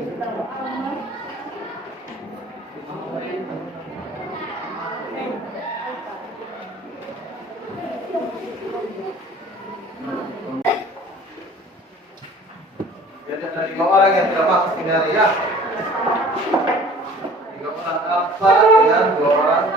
Jadi ada 5 orang yang tidak masuk ini hari ya. 3 orang alfa dengan 2 orang.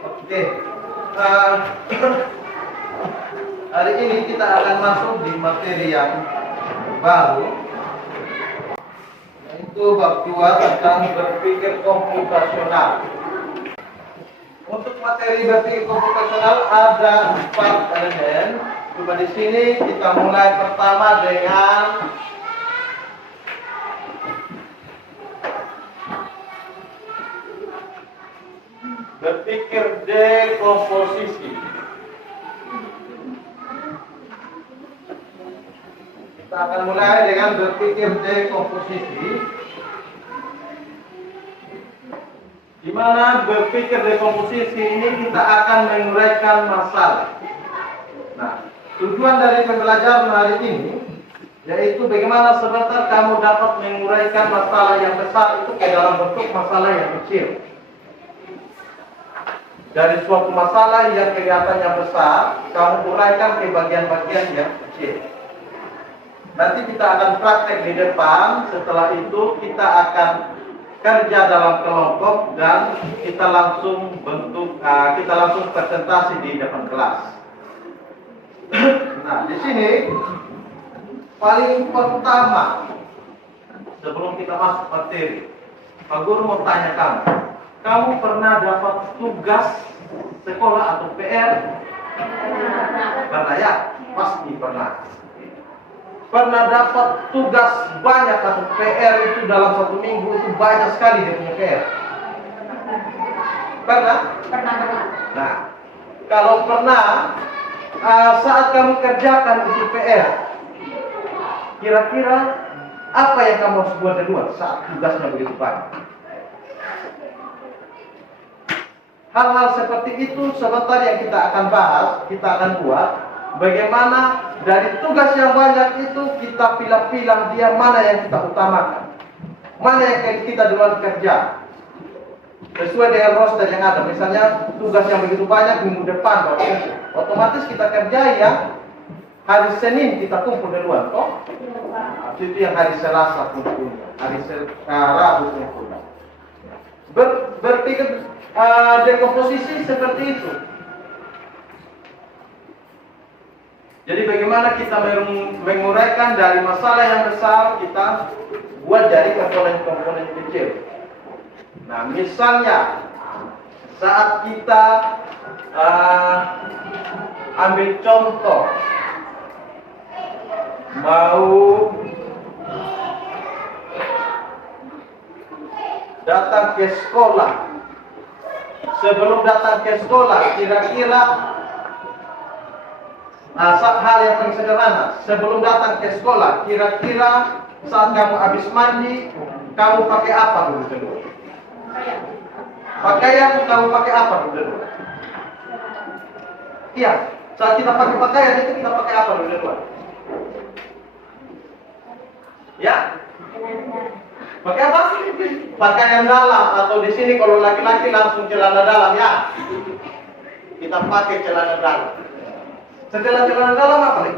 Oke, hari ini kita akan masuk di materi yang baru, yaitu bab 2 tentang berpikir komputasional. Untuk materi berpikir komputasional ada 4 elemen. Coba di sini kita mulai pertama dengan berpikir dekomposisi. Kita akan mulai dengan berpikir dekomposisi, di mana berpikir dekomposisi ini kita akan menguraikan masalah. Nah, tujuan dari pembelajaran hari ini yaitu bagaimana sebentar kamu dapat menguraikan masalah yang besar itu ke dalam bentuk masalah yang kecil. Dari suatu masalah yang kelihatannya besar, kamu uraikan ke bagian-bagian yang kecil. Nanti kita akan praktek di depan. Setelah itu kita akan kerja dalam kelompok dan kita langsung presentasi di depan kelas. Nah, di sini paling pertama sebelum kita masuk materi, Pak Guru mau tanya kamu pernah dapat tugas sekolah atau PR? Pernah ya? Pasti pernah. Pernah dapat tugas banyak atau PR itu dalam 1 minggu itu banyak sekali dia punya PR? Pernah? Pernah. Nah, kalau pernah, saat kamu kerjakan itu PR, kira-kira apa yang kamu harus buat kedua saat tugasnya begitu banyak? Hal-hal seperti itu sebentar yang kita akan bahas, kita akan buat bagaimana dari tugas yang banyak itu kita pilih-pilih dia mana yang kita utamakan, mana yang kita duluan kerja sesuai dengan roster yang ada. Misalnya tugas yang begitu banyak minggu depan otomatis kita kerja yang hari Senin kita kumpul duluan, toh? Itu yang hari Selasa kumpulnya, hari Rabu kumpulnya. Berpikir dekomposisi seperti itu. Jadi bagaimana kita menguraikan dari masalah yang besar kita buat dari komponen-komponen kecil. Nah, misalnya saat kita ambil contoh mau datang ke sekolah. Sebelum datang ke sekolah, kira-kira hal yang paling sederhana. Sebelum datang ke sekolah, kira-kira saat kamu habis mandi, kamu pakai apa dulu? Pakaian kamu pakai apa dulu? Iya, saat kita pakai pakaian itu kita pakai apa dulu? Ya? Pakai apa? Pakaian dalam, atau di sini kalau laki-laki langsung celana dalam ya. Kita pakai celana dalam. Setelah celana dalam apa lagi?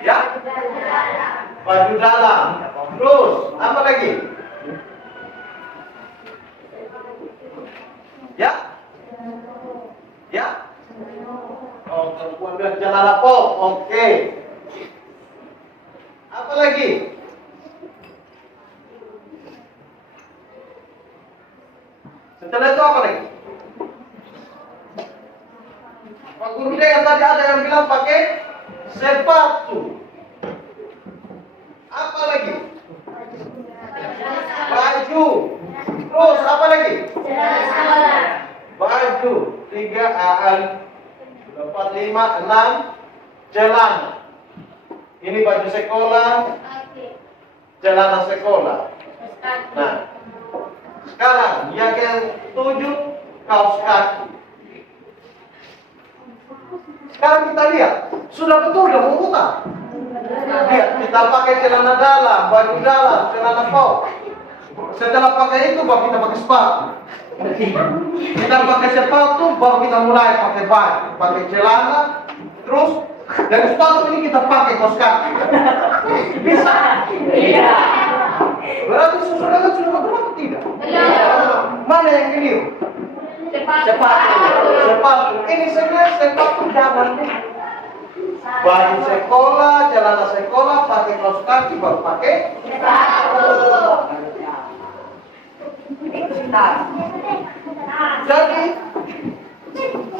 Ya? Baju dalam. Terus apa lagi? Ya? Ya? Oh, perempuan bilang celana pop. Oke. Apa lagi? Setelah itu apa lagi? Pak Guru yang tadi ada yang bilang pakai sepatu. Apa lagi? Baju. Terus apa lagi? Sekolah. Baju 3 4 5 6 celana. Ini baju sekolah, celana sekolah. Nah, sekarang yang ke-7 kaos kaki. Sekarang kita lihat, sudah betul udah memutar. Lihat, kita pakai celana dalam, baju dalam, celana pau. Setelah pakai itu baru kita pakai sepatu. Kita pakai sepatu baru kita mulai pakai baju, pakai celana, terus dari sepatu ini kita pakai kaos kaki. Bisa? Iya. Berarti saudara kan sudah betul atau tidak? Mana yang keliru? Sepatu. Ini sebenarnya sepatu jangan nih. Baju sekolah, celana sekolah, pakai kaos kaki baru pakai sepatu. Jadi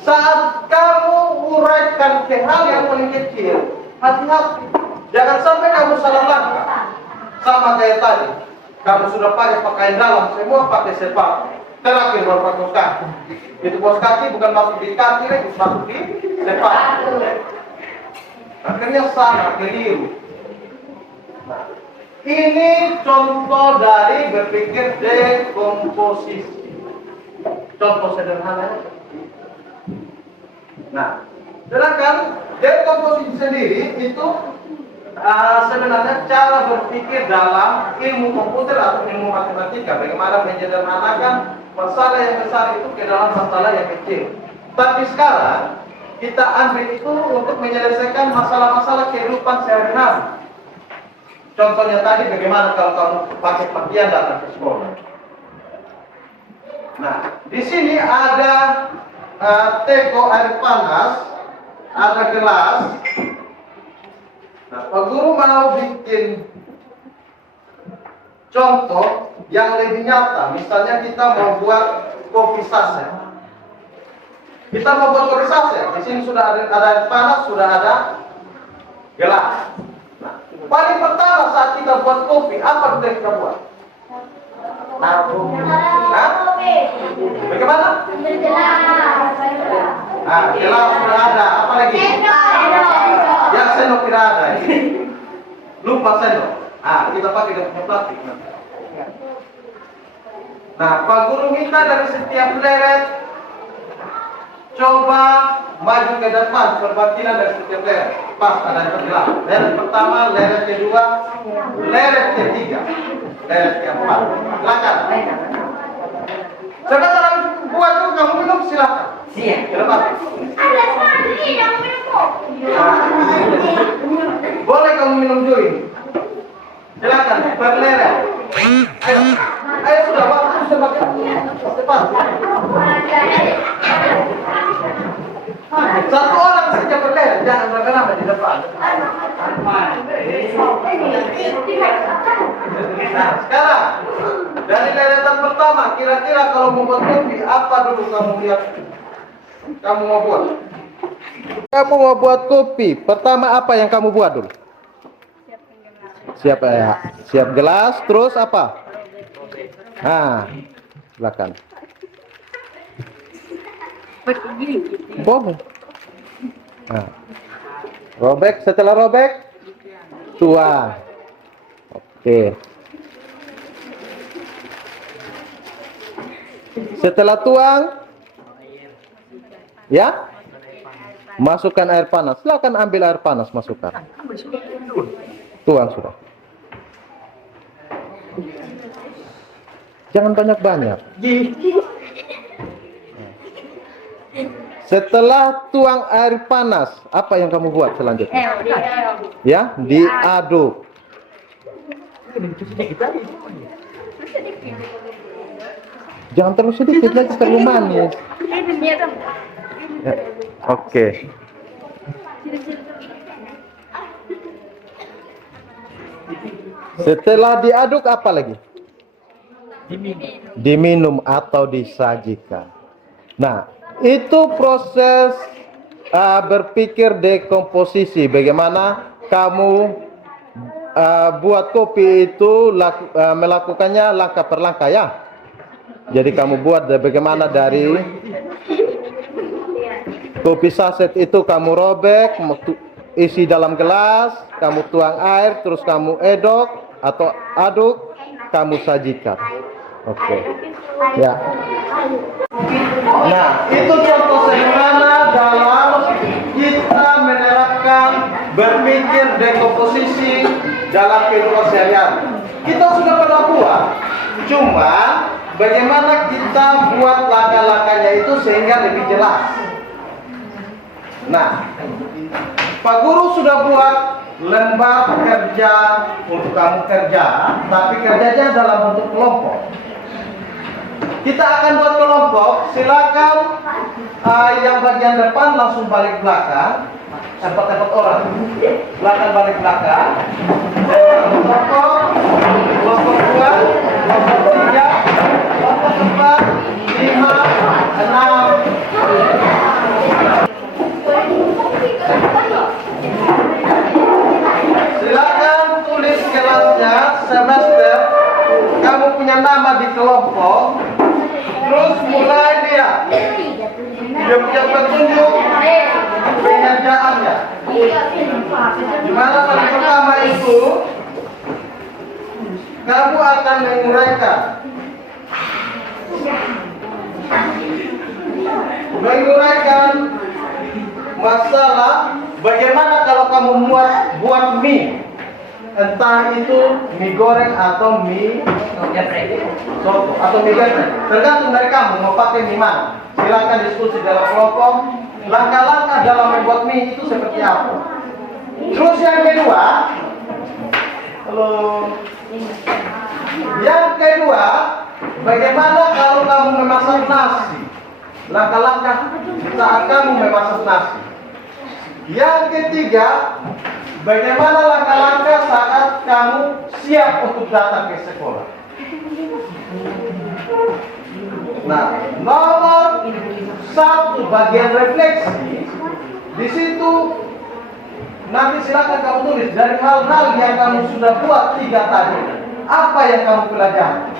saat kamu uraikan ke hal yang paling kecil, hati-hati. Jangan sampai kamu salah langkah. Sama kayak tadi, kamu sudah pakai pakaian dalam, semua pakai sepatu. Terakhir baru pakai kaos kaki. Itu kaos kaki bukan masuk di kaki lagi, masuk di sepatu. Akhirnya salah, keliru. Nah, ini contoh dari berpikir dekomposisi. Contoh sederhana. Nah, sedangkan dekomposisi sendiri itu sebenarnya cara berpikir dalam ilmu komputer atau ilmu matematika. Bagaimana menyederhanakan masalah yang besar itu ke dalam masalah yang kecil. Tapi sekarang kita ambil itu untuk menyelesaikan masalah-masalah kehidupan sehari-hari. Contohnya tadi bagaimana kalau kamu pakai pakaian datang ke sekolah. Nah, di sini ada teko air panas, ada gelas. Nah, Pak Guru mau bikin contoh yang lebih nyata. Misalnya kita mau buat kopi saset. Kita mau buat kopi saset. Di sini sudah ada air panas, sudah ada gelas. Nah, paling pertama saat kita buat kopi, apa yang kita buat? Nah, bagaimana? Gelas sudah ada. Apa lagi? Yang sendok tidak ada. Lupa sendok. Kita pakai plastik. Nah, Pak Guru minta dari setiap leret coba maju ke depan, perwakilan dari setiap leret. Pas ada yang tergelam. Leret pertama, leret kedua, leret ketiga, leret keempat. Silakan. Sekarang buat dulu kamu minum silakan. Siap. Boleh kamu minum join. Silakan berleret. Ayo sudah waktu cepat. Satu orang saja berleret, jangan berlama di depan. Nah, sekarang dari leretan pertama, kira-kira kalau membuat kopi apa dulu kamu lihat? Kamu mau buat? Kamu mau buat kopi, pertama apa yang kamu buat dulu? Siap gelas, terus apa? Silakan. Boleh. Robek, setelah robek, tuang. Oke. Setelah tuang, ya, masukkan air panas. Silakan ambil air panas, masukkan. Tuang sudah. Jangan banyak-banyak. Setelah tuang air panas, apa yang kamu buat selanjutnya? Ya, diaduk. Jangan terlalu sedikit lagi, terlalu manis. Ya, oke. Setelah diaduk apa lagi? Diminum atau disajikan. Nah, itu proses berpikir dekomposisi. Bagaimana kamu buat kopi itu melakukannya langkah per langkah, ya? Jadi kamu buat bagaimana dari kopi saset itu kamu robek, isi dalam gelas, kamu tuang air, terus kamu aduk, kamu sajikan. Oke. Ya. Nah, itu contoh sederhana dalam kita menerapkan berpikir dekomposisi dalam kehidupan sehari-hari. Kita sudah pernah buat, cuma bagaimana kita buat langkah-langkahnya itu sehingga lebih jelas. Nah, Pak Guru sudah buat lembar kerja untuk kamu kerja, tapi kerjanya dalam bentuk kelompok. Kita akan buat kelompok, silakan yang bagian depan langsung balik belakang, 4 orang, belakang balik belakang, kelompok 2, kelompok 3, kelompok 4, 5, 6. Silakan tulis kelasnya, semester, kamu punya nama di kelompok, terus mulai dia punya petunjuk pengerjaannya. Dimana paling pertama itu kamu akan menguraikan masalah bagaimana kalau kamu buat mie, entah itu mie goreng atau mie soto atau mie geprek, tergantung dari kamu mau pakai mie mana. Silakan diskusi dalam kelompok, langkah-langkah dalam membuat mie itu seperti apa. Terus yang kedua, bagaimana kalau kamu memasak nasi, langkah-langkah saat kamu memasak nasi. Yang ketiga, bagaimana langkah-langkah saat kamu siap untuk datang ke sekolah. Nah, nomor 1 bagian refleksi di situ nanti silakan kamu tulis dari hal-hal yang kamu sudah buat 3 tadi, apa yang kamu pelajari.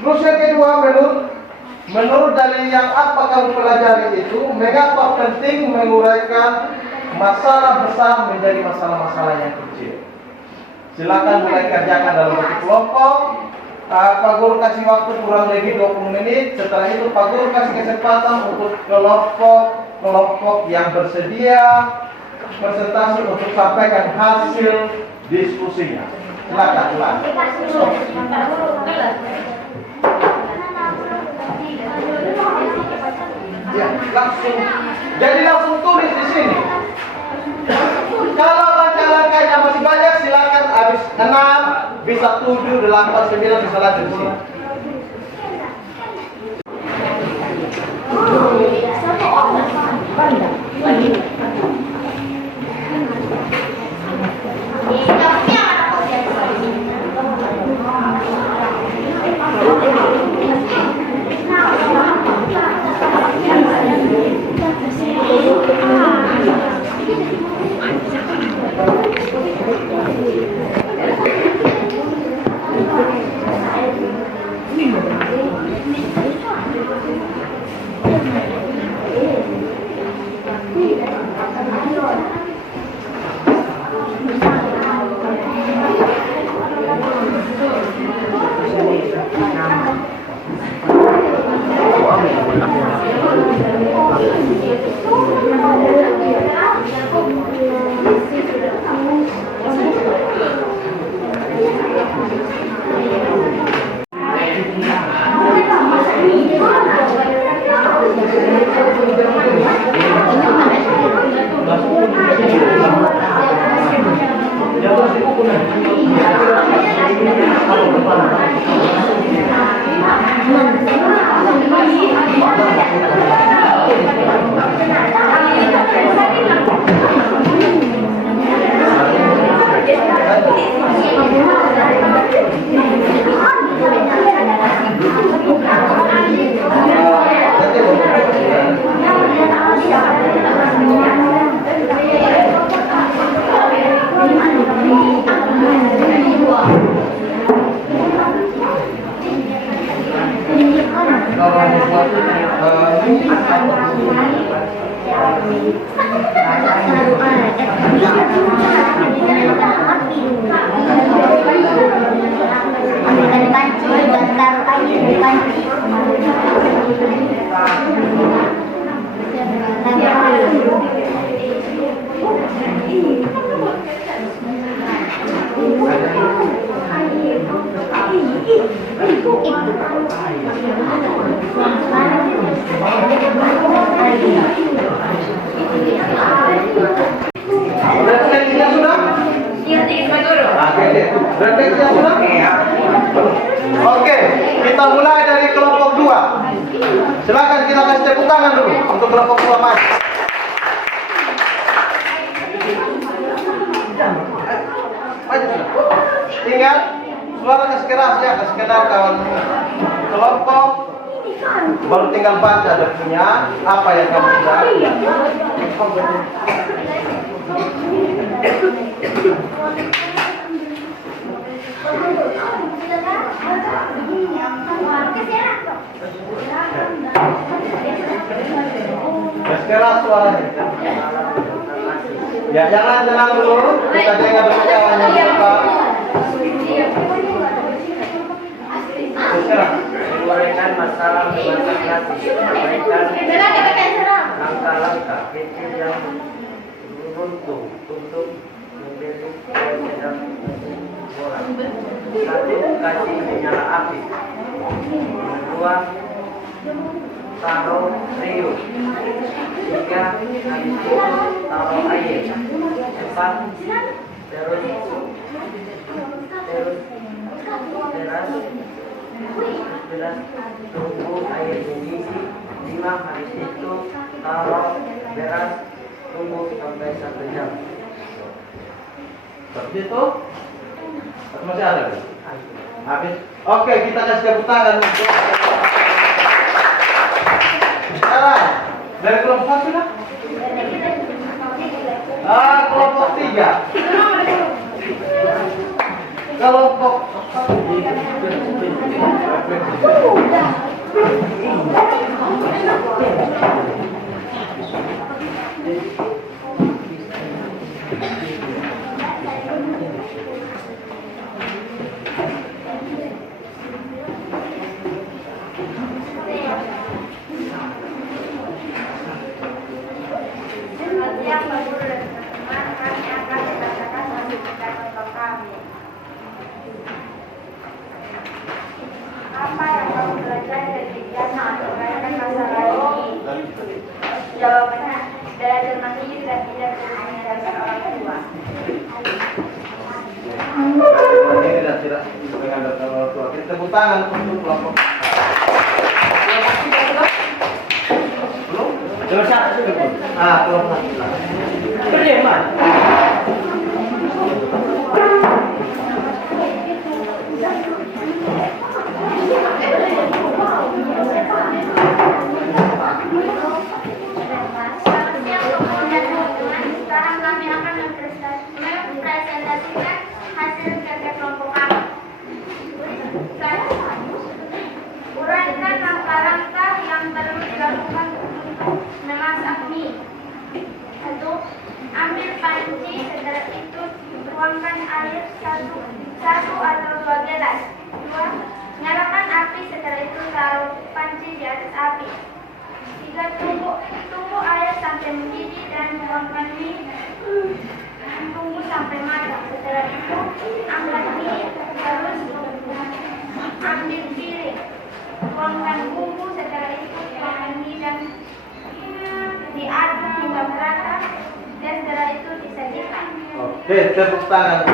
Terus yang kedua, menurut dalil yang apa kamu pelajari itu, mengapa penting menguraikan masalah besar menjadi masalah-masalah yang kecil. Silakan mulai kerjakan dalam bentuk kelompok. Pak Guru kasih waktu kurang lebih 20 menit. Setelah itu Pak Guru kasih kesempatan untuk kelompok yang bersedia presentasi untuk sampaikan hasil diskusinya. Silakan. Ya, langsung tulis di sini. Kalau langkah-langkahnya masih banyak, silakan habis 6, bisa 7, 8, 9, bisa lanjut di sini. Ambilkan panci dan taruh air di panci. Refleksinya sudah? Refleksinya sudah? Oke, kita mulai dari kelompok 2. Silakan kita kasih tepuk tangan dulu untuk kelompok 2 maju. Maju sudah. Ingat, suara kasih keras ya, kasih kenal kawan kelompok. Baru tinggal baca definisinya apa yang kamu sudah. Keras suaranya. Ya jangan tenang dulu, kita dengar dulu jawabannya apa. Keras. Menyelesaikan masalah berbagai klasik, langkah-langkah kecil yang beruntung untuk menjadi sedang orang. 1. Kasih menyala api. 2. Taruh riuh. 3. Habis itu taruh air. 4. Terus beras tunggu air mendidih. 5. Habis itu taruh beras tunggu sampai 1 jam. Seperti itu? Atau masih ada? Habis. Oke, kita kasih tepuk tangan untuk sekarang dari kelompok sudah? Kelompok 3. Kelompok Apa yang kamu belajar dari kegiatan mengenai masalah ini? Jawabannya, belajar mandiri dan tidak mengandalkan orang tua. ini dan tidak mengandalkan orang tua. Kita tepuk tangan untuk kelompok. Kelompok 3 sudah? Belum? Kelompok 1. Beriman. Sekarang kami akan mempresentasikan hasil kerja kelompok kami. Uraikan langkah-langkah yang perlu dilakukan untuk memasak mie. 1. Ambil panci, setelah itu tuangkan air 1 atau 2 gelas. 2. Nyalakan api, setelah itu taruh panci di atas api. 3. Tunggu air sampai mendidih dan tuangkan mie. Tunggu sampai matang. Setelah itu angkat mie, terus ambil piring. Tuangkan bumbu, setelah itu tuangkan mie dan diaduk hingga merata. Dan setelah itu disajikan. Oke, tepuk tangan.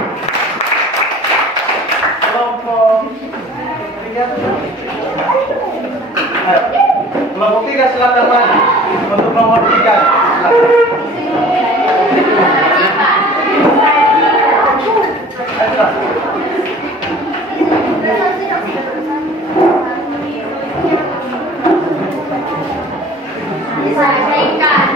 Kelompok 3 sudah? Ayo. Kelompok 3 silakan maju. Untuk nomor 3. Diselesaikan.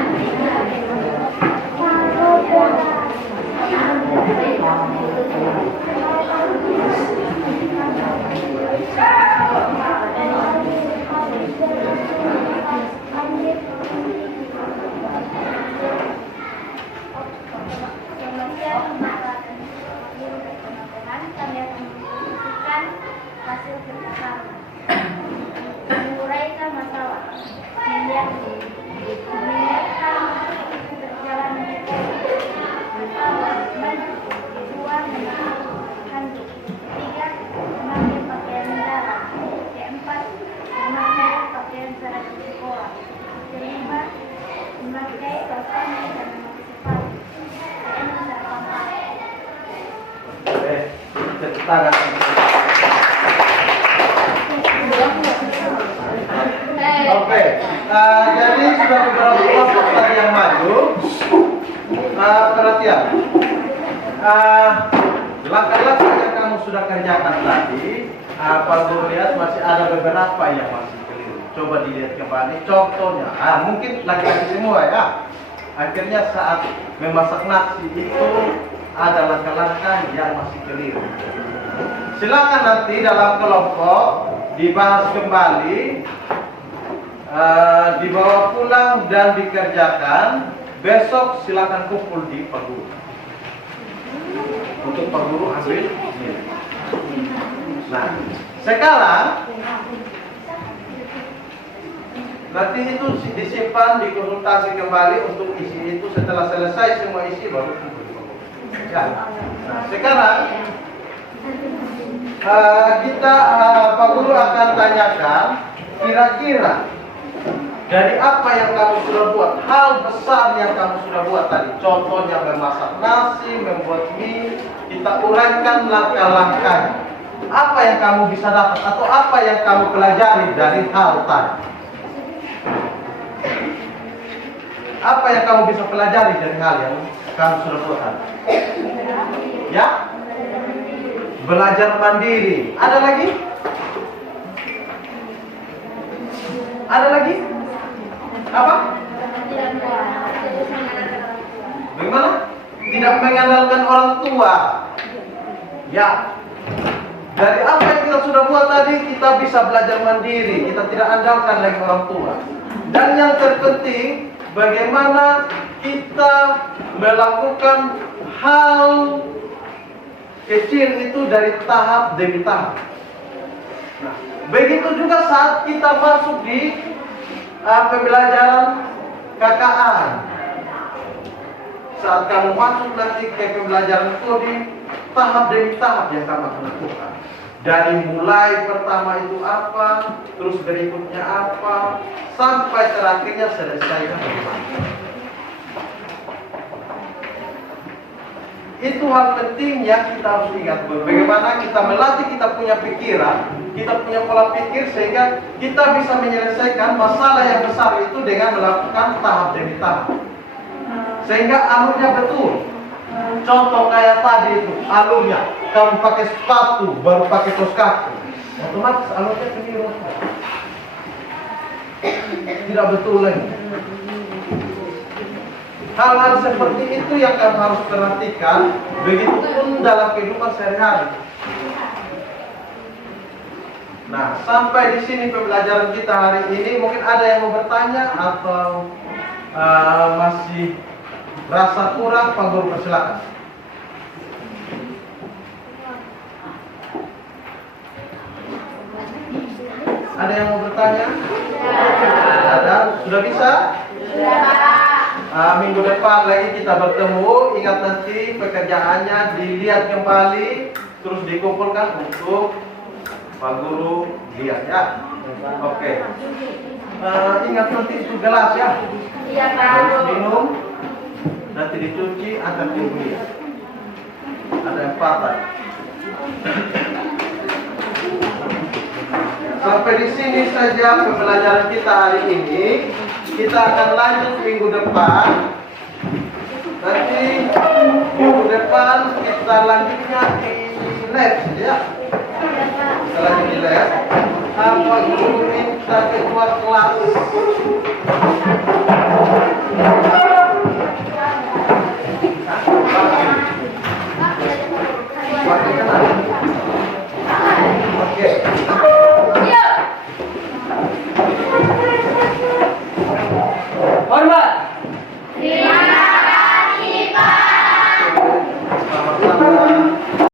Dua, handuk. Tiga, memakai pakaian dalam. Keempat, memakai pakaian seragam sekolah. Kelima, memakai kaos kaki dan memakai sepatu. Keenam, seragam pakai. Tepuk tangan. Oke, jadi sudah beberapa kelompok tadi yang maju. Perhatian, langkah-langkah yang kamu sudah kerjakan tadi, Pak Guru lihat masih ada beberapa yang masih keliru. Coba dilihat kembali. Contohnya, mungkin laki-laki semua ya. Akhirnya saat memasak nasi itu ada langkah-langkah yang masih keliru. Silakan nanti dalam kelompok dibahas kembali, dibawa pulang dan dikerjakan. Besok silakan kumpul di Pak Guru. Untuk Pak Guru ambil nilai. Nah, sekarang nanti itu disimpan, dikonsultasi kembali untuk isi itu. Setelah selesai semua isi baru kumpul di Pak Guru. Ya. Nah, sekarang Pak Guru akan tanyakan kira-kira dari apa yang kamu sudah buat, hal besar yang kamu sudah buat tadi, contohnya memasak nasi, membuat mie, kita uraikan langkah-langkahnya. Apa yang kamu bisa dapat atau apa yang kamu pelajari dari hal tadi? Apa yang kamu bisa pelajari dari hal yang kamu sudah buat tadi? Ya? Belajar mandiri. Ada lagi? Ada lagi? Apa? Bagaimana? Tidak mengandalkan orang tua. Ya. Dari apa yang kita sudah buat tadi, kita bisa belajar mandiri. Kita tidak andalkan lagi orang tua. Dan yang terpenting, bagaimana kita melakukan hal kecil itu dari tahap demi tahap. Nah, begitu juga saat kita masuk di pembelajaran KKA. Saat kamu masuk nanti ke pembelajaran coding, tahap demi tahap yang kamu akan lakukan. Dari mulai pertama itu apa, terus berikutnya apa, sampai terakhirnya selesaikan bagaimana. Itu hal penting yang kita harus ingat. Bagaimana kita melatih kita punya pikiran, kita punya pola pikir sehingga kita bisa menyelesaikan masalah yang besar itu dengan melakukan tahap demi tahap. Sehingga alurnya betul. Contoh kayak tadi itu, alurnya kamu pakai sepatu baru pakai kaos kaki, otomatis alurnya keliru. Tidak betul lagi. Hal-hal seperti itu yang kamu harus perhatikan, begitupun dalam kehidupan sehari-hari. Nah, sampai di sini pembelajaran kita hari ini. Mungkin ada yang mau bertanya atau masih rasa kurang, Pak Guru persilakan. Ada yang mau bertanya? Ada? Sudah bisa? Minggu depan lagi kita bertemu. Ingat nanti pekerjaannya dilihat kembali, terus dikumpulkan untuk Pak Guru lihat ya. Oke. Ingat nanti itu gelas ya. Iya, Pak. Harus minum, nanti dicuci, antar ke ibu ya. Ada yang patah. Sampai di sini saja pembelajaran kita hari ini. Kita akan lanjut minggu depan. Nanti minggu depan kita lanjutnya di lab ya. Kita lanjut di lab. Pak Guru minta ketua kelas. Oke.